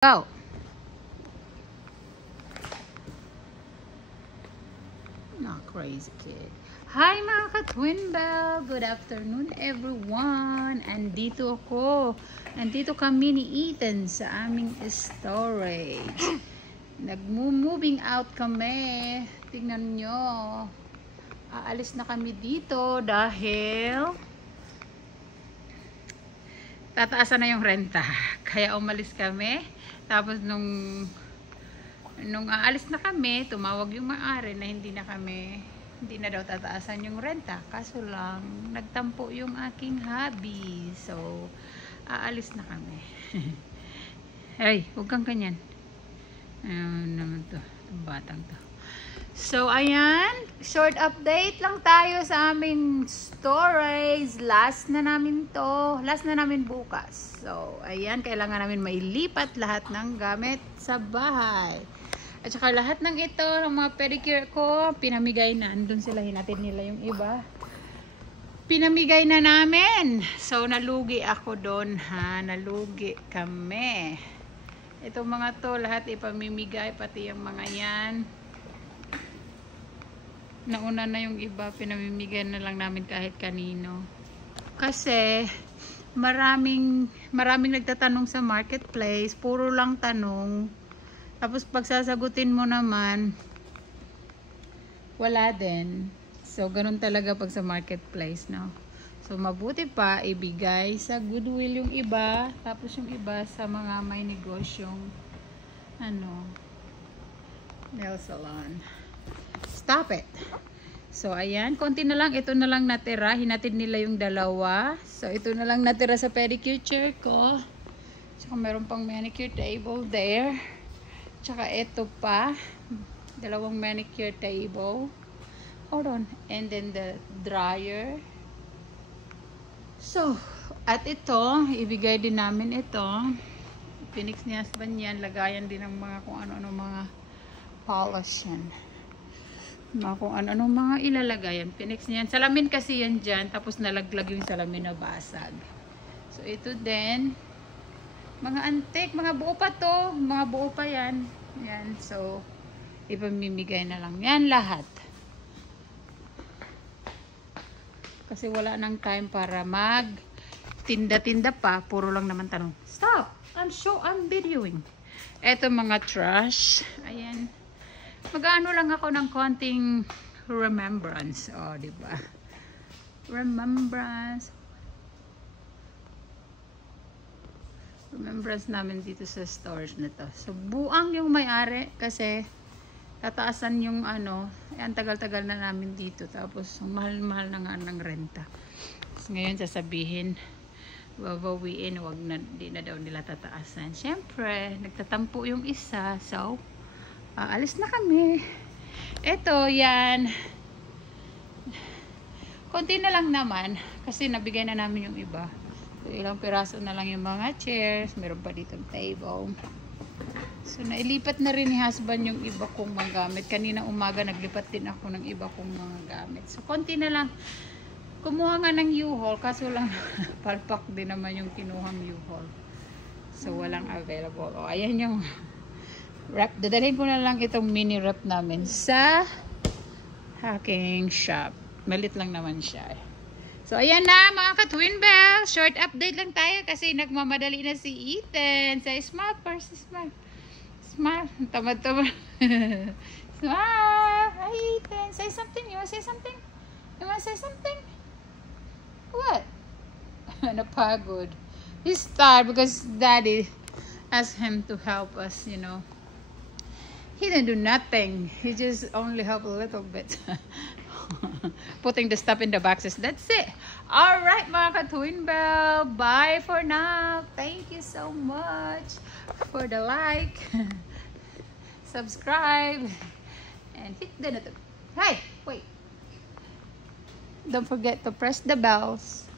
Go. Not crazy kid. Hi mga ka-Twin Bell! Good afternoon everyone! Andito ako. Andito kami ni Ethan sa aming storage. Nag-moving out kami. Tingnan nyo. Aalis na kami dito dahil tataasan na yung renta. Kaya umalis kami. Tapos nung aalis na kami, tumawag yung may-ari na hindi na daw tataasan yung renta. Kaso lang, nagtampo yung aking hubby. So, aalis na kami. Ay, huwag kang kanyan. Ayun naman to. Itong batang to. So, ayan. Short update lang tayo sa aming storage. Last na namin to. Last na namin bukas. So, ayan. Kailangan namin mailipat lahat ng gamit sa bahay. At saka lahat ng ito, ng mga pedicure ko, pinamigay na. Andun sila, hinatid nila yung iba. Pinamigay na namin. So, nalugi ako doon, ha. Nalugi kami. Itong mga to, lahat ipamimigay. Pati yung mga yan. Nauna na yung iba, pinamimigay na lang namin kahit kanino. Kasi maraming nagtatanong sa marketplace, puro lang tanong. Tapos pag sasagutin mo naman, wala din. So ganun talaga pag sa marketplace, no? So mabuti pa ibigay sa Goodwill yung iba, tapos yung iba sa mga may negosyong nail salon. Stop it. So, ayan. Konti na lang. Ito na lang natira. Hinatid nila yung dalawa. So, ito na lang natira sa pedicure chair ko. Tsaka meron pang manicure table there. Tsaka ito pa. Dalawang manicure table. Hold on. And then the dryer. So, at ito, ibigay din namin ito. Pinix ni husband yan. Lagayan din ng mga kung ano-ano mga polish yan. Kung ano-ano mga ilalagayan. Pinix niyan. Salamin kasi yan dyan. Tapos nalaglag yung salamin na basag. So, ito din. Mga antique. Mga buo pa to. Mga buo pa yan. Yan. So, ipamimigay na lang. Yan lahat. Kasi wala nang time para mag tinda-tinda pa. Puro lang naman tanong. Stop! I'm videoing. Ito mga trash. Ayan. Mag-ano lang ako ng konting remembrance. Oh, di ba? Remembrance namin dito sa storage na to. So, buang yung may-ari kasi tataasan yung ang tagal-tagal na namin dito. Tapos, mahal-mahal na nga ng renta. So, ngayon sasabihin, babawiin, di na daw nila tataasan. Siyempre, nagtatampo yung isa. So, alis na kami. Ito, yan. Konti na lang naman. Kasi nabigay na namin yung iba. So, ilang piraso na lang yung mga chairs. Meron pa ditong table. So, nailipat na rin ni husband yung iba kong mga gamit. Kanina umaga, naglipat din ako ng iba kong mga gamit. So, konti na lang. Kumuha nga ng U-Haul. Kaso lang, palpak din naman yung kinuhang U-Haul. So, walang available. O, ayan yung wrap. Dadalhin ko na lang itong mini wrap namin sa hacking shop. Malit lang naman siya. So, ayan na mga ka-Twin Bell. Short update lang tayo kasi nagmamadali na si Ethan. Say smile first. Smile. Smile. Tamad-tamad. Smile. Hi Ethan. Say something. You want to say something? You want to say something? What? Napagod. He's tired because Daddy asked him to help us, you know. He didn't do nothing. He just only helped a little bit. Putting the stuff in the boxes. That's it. Alright, mga ka-Twin Bell. Bye for now. Thank you so much for the like. Subscribe. And hit the notification. Hey, wait. Don't forget to press the bells.